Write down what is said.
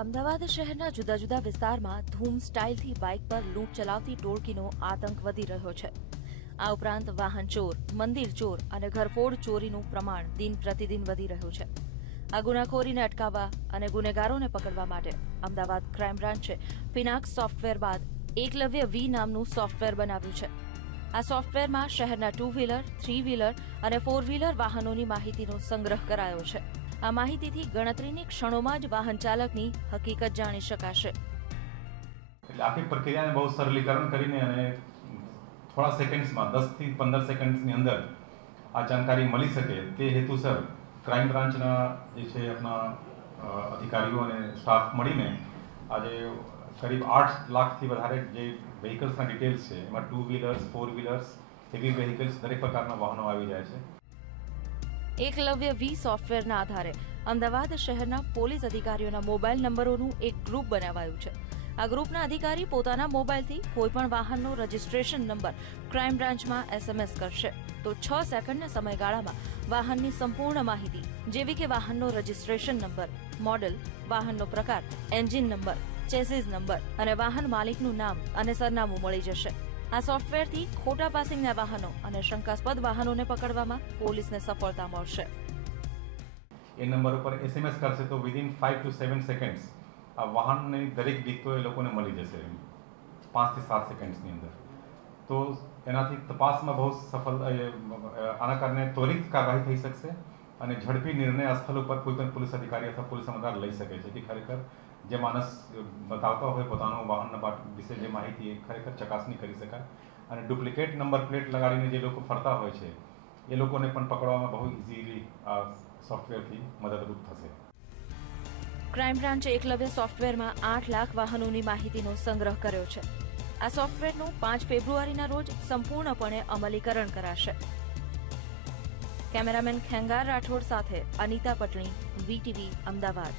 અમદાવાદ શહેરના જુદા જુદા વિસ્તારમાં ધૂમ સ્ટાઇલથી બાઇક પર લૂંટ ચલાવતી ટોળકીનો આતંક વધી રહ્યો છે. આ ઉપરાંત વાહન ચોર, મંદિર ચોર અને ઘરફોડ ચોરીનું પ્રમાણ દિન પ્રતિદિન વધી રહ્યું છે. આ ગુનાખોરીને અટકાવવા અને ગુનેગારોને પકડવા માટે અમદાવાદ ક્રાઇમ બ્રાન્ચે પિનાક સોફ્ટવેર બાદ એકલવ્ય વી નામનું સોફ્ટવેર બનાવ્યું છે. આ સોફ્ટવેરમાં શહેરના ટુ વ્હીલર, થ્રી વ્હીલર અને ફોર વ્હીલર વાહનોની માહિતીનો સંગ્રહ કરાયો છે. આ માહિતીથી ગણતરીની ક્ષણોમાં જ વાહન ચાલકની હકીકત જાણી શકાશે. એટલે આખી પ્રક્રિયાને બહુ સરલીકરણ કરીને અને થોડા સેકન્ડ્સમાં, દસથી પંદર સેકન્ડ્સની અંદર આ જાણકારી મળી શકે તે હેતુસર ક્રાઇમ બ્રાન્ચના જે છે આપણા અધિકારીઓ અને સ્ટાફ મળીને આજે કરીબ આઠ લાખથી વધારે જે વ્હીકલ્સના ડિટેલ્સ છે, એમાં two wheelers four wheelers heavy vehicles દરેક પ્રકારના વાહનો આવી જાય છે. એકલવ્ય વી સોફ્ટવેરના આધારે અમદાવાદ શહેરના પોલીસ અધિકારીઓના મોબાઈલ નંબરોનું એક ગ્રુપ બનાવાયું છે. આ ગ્રુપના અધિકારી પોતાના મોબાઈલથી કોઈપણ વાહનનો રજિસ્ટ્રેશન નંબર ક્રાઇમ બ્રાન્ચમાં એસએમએસ કરશે. તો છ સેકન્ડના સમયગાળામાં વાહનની સંપૂર્ણ માહિતી, જેવી કે વાહનનો રજિસ્ટ્રેશન નંબર, મોડલ, વાહનનો પ્રકાર, એન્જિન નંબર, ચેસીસ નંબર અને વાહન માલિકનું નામ અને સરનામું મળી જશે. આ સોફ્ટવેરથી ખોટા પાસિંગના વાહનો અને શંકાસ્પદ વાહનોને પકડવામાં પોલીસને સફળતા મળશે. એ નંબર ઉપર એસએમએસ કરશે તો within five two seven seconds આ વાહનની દરેક વિગતો એ લોકોને મળી જશે પાંચથી સાત સેકન્ડ્સની અંદર. તો એનાથી તપાસમાં બહુ સફળ આના કારણે ત્વરિત કાર્યવાહી થઈ શકશે અને ઝડપી નિર્ણય સ્થળ ઉપર કોઈ પણ પોલીસ અધિકારી અથવા પોલીસ સમજદાર લઈ શકે છે કે ખરેખર જે માણસ બતાવતા હોય પોતાનો વાહનના વિશે જે માહિતી ખરેખર ચકાસણી કરી શકાય. અને ડુપ્લિકેટ નંબર પ્લેટ લગાડીને જે લોકો ફરતા હોય છે, એ લોકોને પણ પકડવામાં બહુ ઇઝીલી આ સોફ્ટવેરથી મદદરૂપ થશે. ક્રાઇમ બ્રાન્ચે એકલવ્ય સોફ્ટવેરમાં આઠ લાખ વાહનોની માહિતીનો સંગ્રહ કર્યો છે. આ સોફ્ટવેરનું પાંચ ફેબ્રુઆરીના રોજ સંપૂર્ણપણે અમલીકરણ કરાશે. કેમેરામેન ખેંગાર રાઠોડ સાથે અનિતા પટણી, વીટીવી, અમદાવાદ.